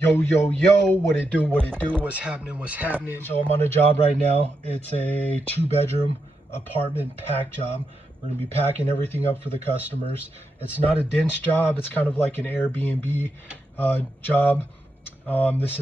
Yo, what it do, what's happening. So I'm on a job right now. It's a 2-bedroom apartment pack job. We're gonna be packing everything up for the customers. It's not a dense job, it's kind of like an Airbnb job. This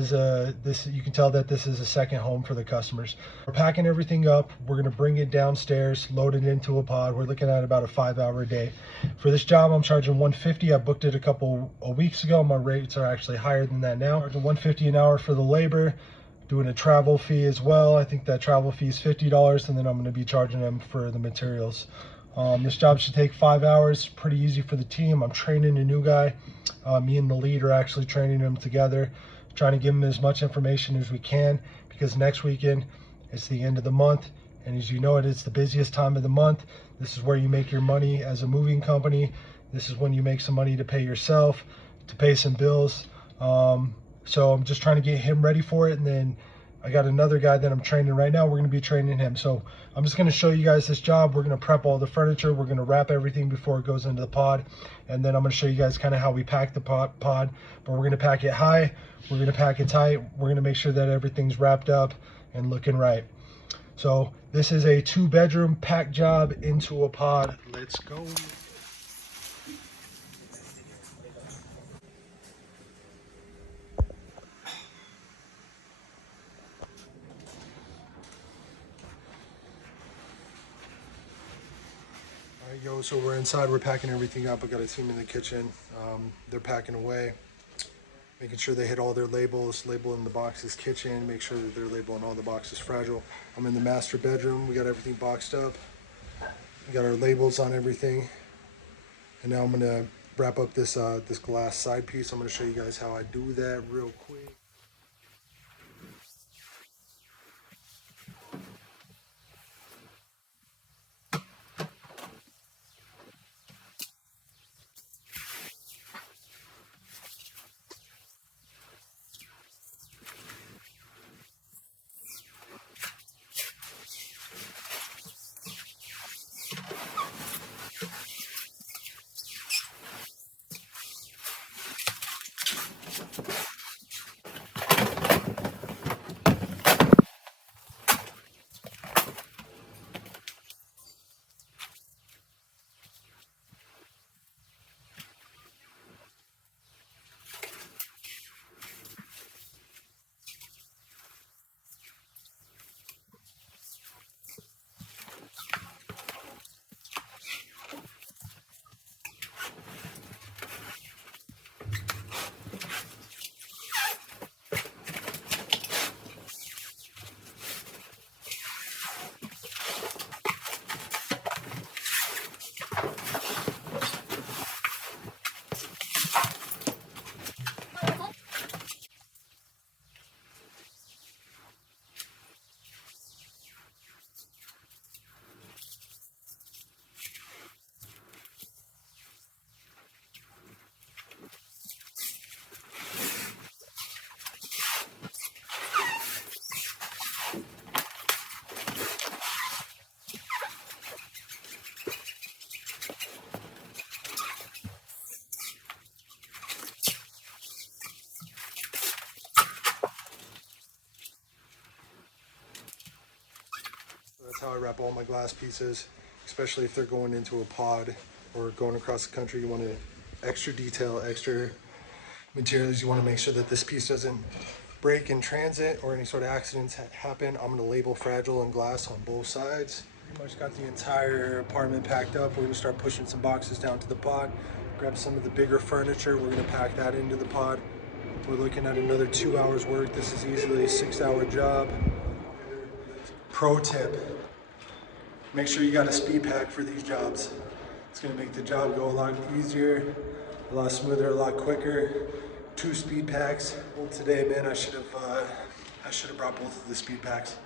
you can tell that this is a second home for the customers. We're packing everything up. We're gonna bring it downstairs, load it into a pod. We're looking at about a 5-hour day. For this job, I'm charging $150. I booked it a couple of weeks ago. My rates are actually higher than that now. I'm charging $150 an hour for the labor, doing a travel fee as well. I think that travel fee is $50, and then I'm gonna be charging them for the materials. This job should take 5 hours. Pretty easy for the team. I'm training a new guy. Me and the lead are actually training him together, trying to give him as much information as we can, because next weekend it's the end of the month, and as you know, it's the busiest time of the month. This is where you make your money as a moving company. This is when you make some money to pay yourself, to pay some bills. So I'm just trying to get him ready for it, and then I got another guy that I'm training right now. We're going to be training him. So I'm just going to show you guys this job. We're going to prep all the furniture. We're going to wrap everything before it goes into the pod. And then I'm going to show you guys kind of how we pack the pod. But we're going to pack it high. We're going to pack it tight. We're going to make sure that everything's wrapped up and looking right. So this is a 2-bedroom pack job into a pod. Let's go. All right, yo, so we're inside, we're packing everything up. I got a team in the kitchen. They're packing away, making sure they hit all their labels, labeling the boxes kitchen, make sure that they're labeling all the boxes fragile. I'm in the master bedroom. We got everything boxed up. We got our labels on everything. And now I'm gonna wrap up this this glass side piece. I'm gonna show you guys how I do that real quick. That's how I wrap all my glass pieces, especially if they're going into a pod or going across the country. You want to extra detail, extra materials. You want to make sure that this piece doesn't break in transit or any sort of accidents happen. I'm going to label fragile and glass on both sides. Pretty much got the entire apartment packed up. We're going to start pushing some boxes down to the pod, grab some of the bigger furniture. We're going to pack that into the pod. We're looking at another 2 hours work. This is easily a 6-hour job. Pro tip: make sure you got a speed pack for these jobs. It's gonna make the job go a lot easier, a lot smoother, a lot quicker. 2 speed packs. Well, today, man, I should have brought both of the speed packs.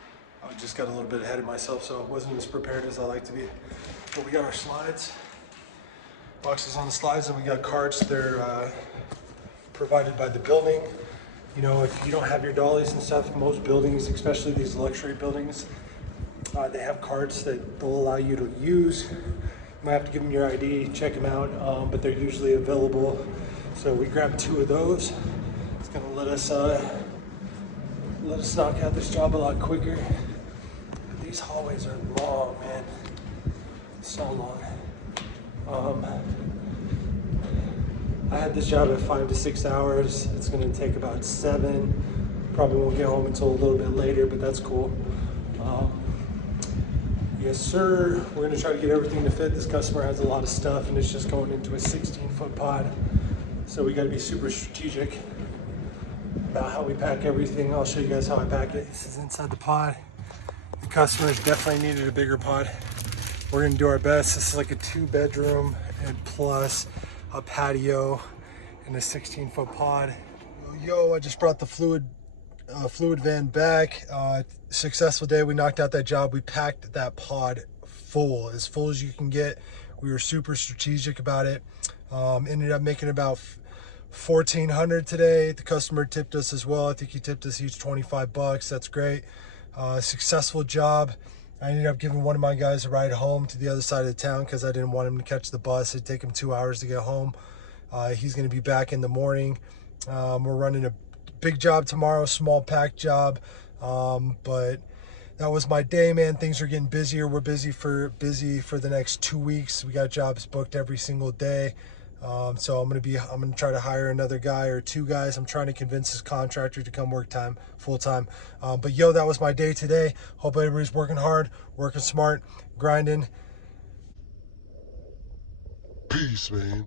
I just got a little bit ahead of myself, so I wasn't as prepared as I like to be. But we got our slides, boxes on the slides, and we got carts. They're provided by the building. You know, if you don't have your dollies and stuff, most buildings, especially these luxury buildings, they have carts that they'll allow you to use. You might have to give them your ID, check them out, but they're usually available. So we grabbed 2 of those. It's gonna let us knock out this job a lot quicker. These hallways are long, man. So long. I had this job at 5 to 6 hours. It's gonna take about 7. Probably won't get home until a little bit later, but that's cool. Yes, sir. We're gonna try to get everything to fit. This customer has a lot of stuff and it's just going into a 16-foot pod. So we gotta be super strategic about how we pack everything. I'll show you guys how I pack it. This is inside the pod. The customers definitely needed a bigger pod. We're gonna do our best. This is like a 2-bedroom and plus a patio and a 16-foot pod. Yo, I just brought the fluid van back. Successful day. We knocked out that job. We packed that pod as full as you can get. We were super strategic about it. Ended up making about $1,400 today. The customer tipped us as well. I think he tipped us each 25 bucks. That's great. Successful job. I ended up giving one of my guys a ride home to the other side of the town because I didn't want him to catch the bus. It'd take him 2 hours to get home. He's going to be back in the morning. We're running a big job tomorrow, small pack job. But that was my day, man. Things are getting busier. We're busy for the next 2 weeks. We got jobs booked every single day. So I'm gonna try to hire another guy or 2 guys. I'm trying to convince this contractor to come work full time. But yo, that was my day today. Hope everybody's working hard, working smart, grinding. Peace, man.